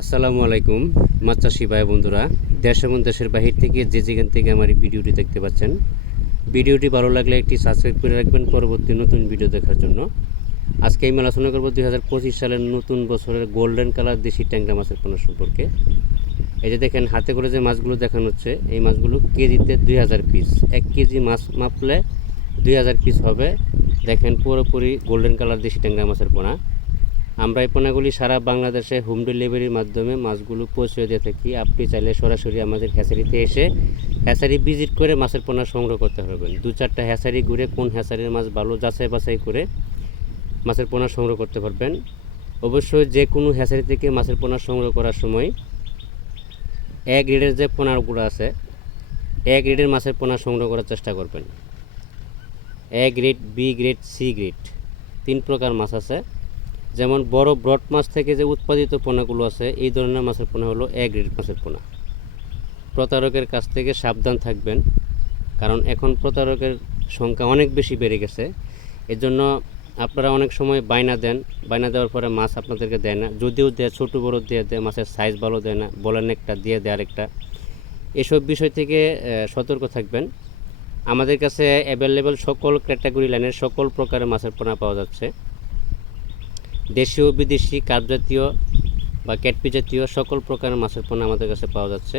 আসসালামু আলাইকুম মাছ চাষি ভাই বন্ধুরা। দেশ এবং দেশের বাহির থেকে যে যেখান থেকে আমার এই ভিডিওটি দেখতে পাচ্ছেন, ভিডিওটি ভালো লাগলে একটি সাবস্ক্রাইব করে রাখবেন পরবর্তী নতুন ভিডিও দেখার জন্য। আজকে আমি আলোচনা করব দুই হাজার পঁচিশ সালের নতুন বছরের গোল্ডেন কালার দেশি ট্যাংরা মাছের পোনা সম্পর্কে। এই যে দেখেন, হাতে করে যে মাছগুলো দেখানো হচ্ছে, এই মাছগুলো কেজিতে দুই হাজার পিস এক কেজি মাছ মাপলে দুই হাজার পিস হবে। দেখেন পুরোপুরি গোল্ডেন কালার দেশি ট্যাংরা মাছের পোনা। আমরা এই পোনাগুলি সারা বাংলাদেশে হোম ডেলিভারির মাধ্যমে মাছগুলো পৌঁছে দিয়ে থাকি। আপনি চাইলে সরাসরি আমাদের হ্যাচারিতে এসে হ্যাচারি ভিজিট করে মাছের পোনা সংগ্রহ করতে পারবেন। দু চারটা হ্যাচারি ঘুরে কোন হ্যাচারির মাছ ভালো যাচাই বাছাই করে মাছের পোনা সংগ্রহ করতে পারবেন। অবশ্যই যে কোনো হ্যাচারি থেকে মাছের পোনা সংগ্রহ করার সময় এক গ্রেডের যে পোনাগুলো আছে এক গ্রেডের মাছের পোনা সংগ্রহ করার চেষ্টা করবেন। A grade, B grade, C grade, তিন প্রকার মাছ আছে। যেমন বড় ব্রড মাছ থেকে যে উৎপাদিত পোনাগুলো আছে, এই ধরনের মাছের পোনা হলো এ গ্রেড মাছের পোনা। প্রতারকের কাছ থেকে সাবধান থাকবেন, কারণ এখন প্রতারকের সংখ্যা অনেক বেশি বেড়ে গেছে। এর জন্য আপনারা অনেক সময় বায়না দেন, বায়না দেওয়ার পরে মাছ আপনাদেরকে দেয় না। যদিও দেয়, ছোটো বড়ো দিয়ে দেয়, মাছের সাইজ ভালো দেয় না, বলেন একটা, দিয়ে দেয় আরেকটা। এসব বিষয় থেকে সতর্ক থাকবেন। আমাদের কাছে অ্যাভেলেবেল সকল ক্যাটাগরি লাইনের সকল প্রকারের মাছের পোনা পাওয়া যাচ্ছে। দেশীয় বিদেশি কাপ জাতীয় বা ক্যাটপি জাতীয় সকল প্রকারের মাছের পণ্য আমাদের কাছে পাওয়া যাচ্ছে।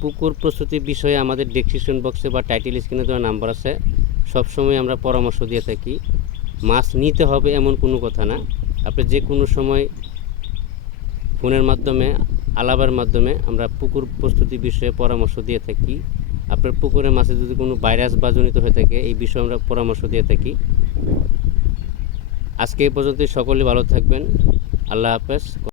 পুকুর প্রস্তুতির বিষয়ে আমাদের ডেসক্রিপশন বক্সে বা টাইটেল স্ক্রিনে দেওয়া নাম্বার আছে। সবসময় আমরা পরামর্শ দিয়ে থাকি, মাছ নিতে হবে এমন কোনো কথা না। আপনি যে কোনো সময় ফোনের মাধ্যমে, আলাপের মাধ্যমে আমরা পুকুর প্রস্তুতি বিষয়ে পরামর্শ দিয়ে থাকি। আপনার পুকুরে মাছে যদি কোনো ভাইরাস বা জনিত হয়ে থাকে, এই বিষয়ে আমরা পরামর্শ দিয়ে থাকি। আজকে এই পর্যন্ত সকলে ভালো থাকবেন। আল্লাহ হাফেজ।